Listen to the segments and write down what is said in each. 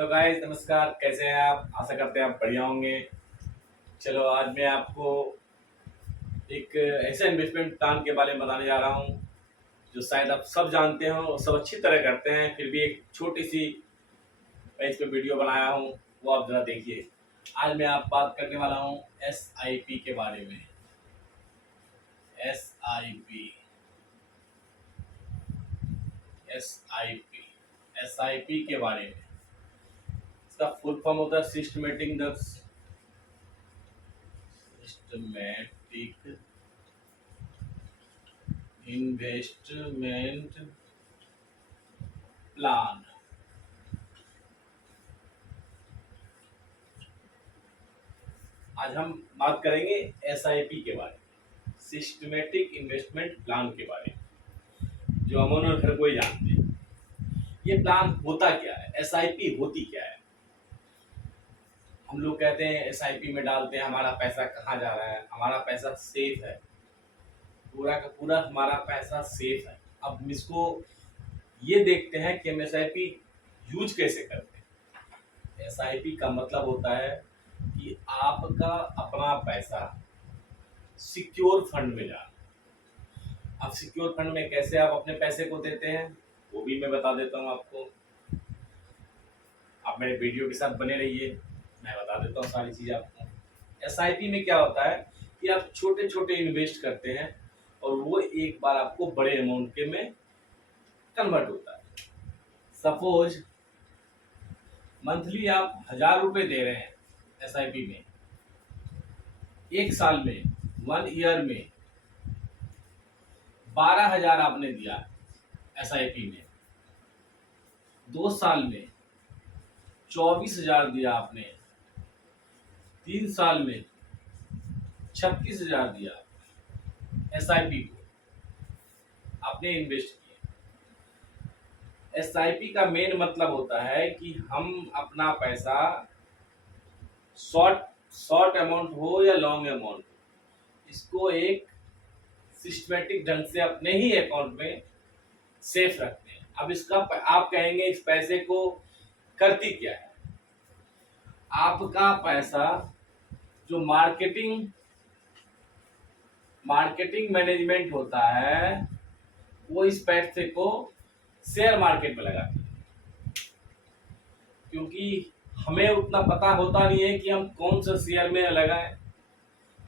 Hello guys, नमस्कार। कैसे हैं आप? आशा करते हैं आप बढ़िया होंगे। चलो, आज मैं आपको एक ऐसे इन्वेस्टमेंट प्लान के बारे में बताने जा रहा हूं जो शायद आप सब जानते हो और सब अच्छी तरह करते हैं, फिर भी एक छोटी सी मैं इस पे वीडियो बनाया हूं, वो आप जरा देखिए। आज मैं आप बात करने वाला हूं SIP के बारे में। SIP SIP SIP के बारे में। इसका फुल फॉर्म होता है सिस्टमैटिक इन्वेस्टमेंट प्लान। आज हम बात करेंगे SIP के बारे में, सिस्टमेटिक इन्वेस्टमेंट प्लान के बारे में, जो अमूमन और हर कोई जानते हैं। ये प्लान होता क्या है, SIP होती क्या है? हम लोग कहते हैं SIP में डालते हैं, हमारा पैसा कहाँ जा रहा है? हमारा पैसा सेफ है, पूरा का पूरा हमारा पैसा सेफ है। अब हम इसको ये देखते हैं कि हम SIP यूज कैसे करते हैं। SIP का मतलब होता है कि आपका अपना पैसा सिक्योर फंड में जाना। अब सिक्योर फंड में कैसे आप अपने पैसे को देते हैं, वो भी मैं बता देता हूँ आपको। आप मेरे वीडियो के साथ बने रहिए, मैं बता देता हूँ सारी चीज़ आपको। SIP में क्या होता है कि आप छोटे छोटे इन्वेस्ट करते हैं और वो एक बार आपको बड़े अमाउंट के में कन्वर्ट होता है। सपोज मंथली आप 1,000 रुपये दे रहे हैं SIP में, एक साल में 1 ईयर में 12,000 आपने दिया SIP में, 2 साल में 24,000 दिया आपने, 3 साल में 36,000 दिया SIP को आपने इन्वेस्ट किया। SIP का मेन मतलब होता है कि हम अपना पैसा शॉर्ट अमाउंट हो या लॉन्ग अमाउंट हो, इसको एक सिस्टमेटिक ढंग से अपने ही अकाउंट में सेफ रखते हैं। अब इसका आप कहेंगे इस पैसे को करती क्या है? आपका पैसा जो मार्केटिंग मैनेजमेंट होता है, वो इस पैसे को शेयर मार्केट में लगाते हैं, क्योंकि हमें उतना पता होता नहीं है कि हम कौन सा शेयर में लगाएं,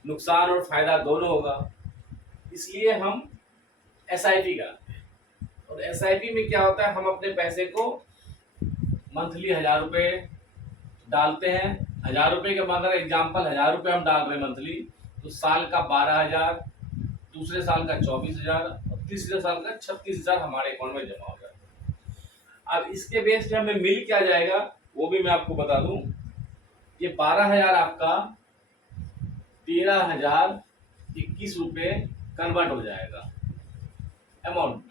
नुकसान और फायदा दोनों होगा, इसलिए हम SIP कराते हैं। और SIP में क्या होता है, हम अपने पैसे को मंथली 1,000 रुपये डालते हैं। 1,000 रुपये के अगर एग्जाम्पल 1,000 रुपये हम डाल रहे हैं मंथली, तो साल का 12,000, दूसरे साल का 24,000 और तीसरे साल का 36,000 हमारे अकाउंट में जमा हो जाता है। अब इसके बेस पे हमें मिल क्या जाएगा, वो भी मैं आपको बता दूं। ये 12,000 आपका 13,021 रुपये कन्वर्ट हो जाएगा अमाउंट में।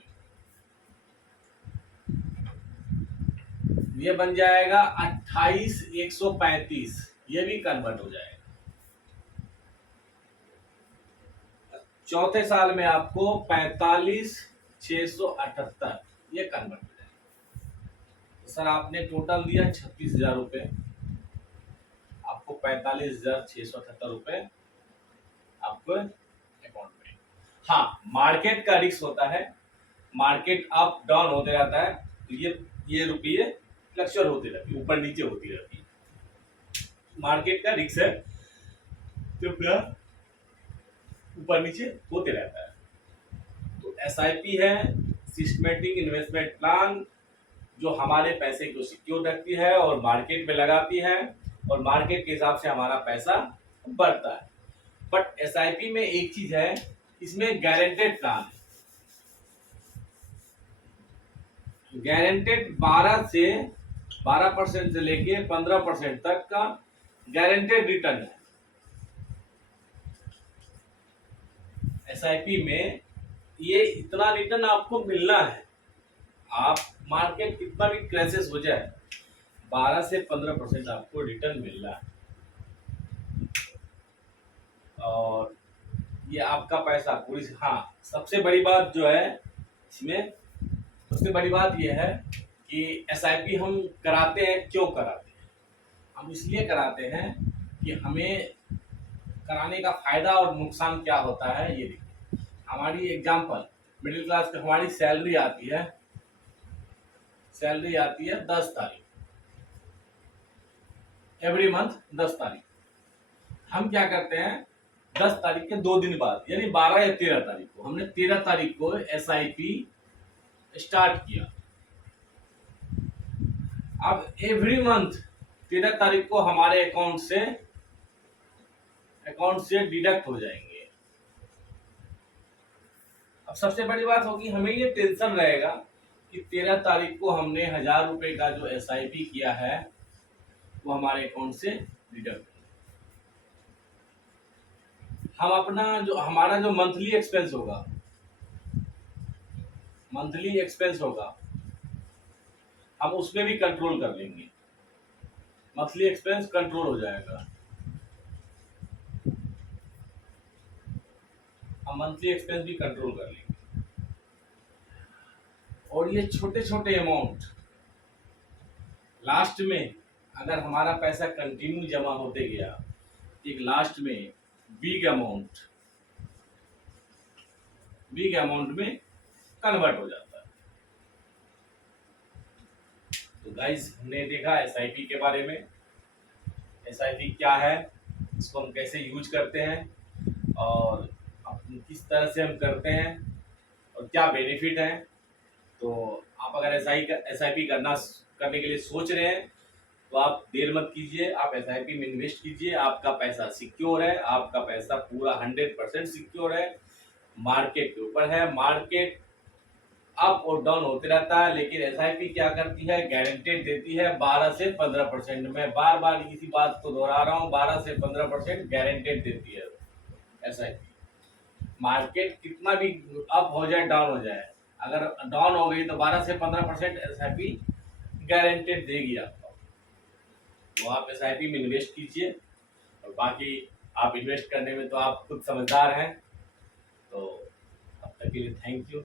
ये बन जाएगा 28,135, ये भी कन्वर्ट हो जाएगा। चौथे साल में आपको 45,678, ये कन्वर्ट हो जाएगा। तो सर आपने टोटल दिया 36,000 रुपये, आपको 45,678 रुपये आपको अकाउंट में। हाँ, मार्केट का रिस्क होता है, मार्केट अप डाउन होते रहता है, तो ये रुपये फ्लक्चुएट होती रहती है, ऊपर नीचे होती रहती है, मार्केट का रिस्क है, तो ऊपर नीचे होते रहता है। तो SIP है सिस्टमेटिक इन्वेस्टमेंट प्लान, जो हमारे पैसे को सिक्योर रखती है और मार्केट में लगाती है, और मार्केट के हिसाब से हमारा पैसा बढ़ता है। बट SIP में एक चीज है, इसमें गारंटेड प्लान है। गारंटेड 12% से लेके 15% तक का गारंटेड रिटर्न है। SIP में ये इतना रिटर्न आपको मिलना है, आप मार्केट कितना भी क्रैशेस हो जाए, 12 से 15% आपको रिटर्न मिल रहा है। और ये आपका पैसा पूरी, हाँ सबसे बड़ी बात जो है इसमें, सबसे बड़ी बात ये है कि एसआईपी हम कराते हैं, क्यों कराते हैं? हम इसलिए कराते हैं कि हमें कराने का फायदा और नुकसान क्या होता है ये देखिए। हमारी एग्जाम्पल मिडिल क्लास की हमारी सैलरी आती है 10 तारीख, एवरी मंथ 10 तारीख। हम क्या करते हैं 10 तारीख के 2 दिन बाद यानी 12 या 13 तारीख को, हमने 13 तारीख को एसआईपी स्टार्ट किया। अब एवरी मंथ 13 तारीख को हमारे अकाउंट से डिडक्ट हो जाएंगे। अब सबसे बड़ी बात होगी, हमें ये टेंशन रहेगा कि 13 तारीख को हमने 1000 रुपए का जो एसआईपी किया है वो हमारे अकाउंट से डिडक्ट। हम अपना जो हमारा जो मंथली एक्सपेंस होगा हम उसमें भी कंट्रोल कर लेंगे, मंथली एक्सपेंस कंट्रोल हो जाएगा। हम मंथली एक्सपेंस भी कंट्रोल कर लेंगे। और ये छोटे छोटे अमाउंट लास्ट में अगर हमारा पैसा कंटिन्यू जमा होते गया, एक लास्ट में बिग अमाउंट में कन्वर्ट हो जाता है। तो गाइस, हमने देखा एसआईपी के बारे में, एसआईपी क्या है, इसको हम कैसे यूज करते हैं और किस तरह से हम करते हैं और क्या बेनिफिट है। तो आप अगर एसआईपी करने के लिए सोच रहे हैं तो आप देर मत कीजिए, आप एसआईपी में इन्वेस्ट कीजिए। आपका पैसा सिक्योर है, आपका पैसा पूरा 100% सिक्योर है। मार्केट के ऊपर है, मार्केट अप और डाउन होते रहता है, लेकिन एसआईपी क्या करती है, गारंटेड देती है 12 से 15%। मैं बार बार इसी बात को दोहरा रहा हूँ, 12 से 15% गारंटेड देती है एसआईपी। मार्केट कितना भी अप हो जाए डाउन हो जाए, अगर डाउन हो गई तो 12 से 15% एसआईपी गारंटेड देगी आपको। तो आप एसआईपी में इन्वेस्ट कीजिए और बाकी आप इन्वेस्ट करने में तो आप खुद समझदार हैं। तो अब तक के लिए थैंक यू।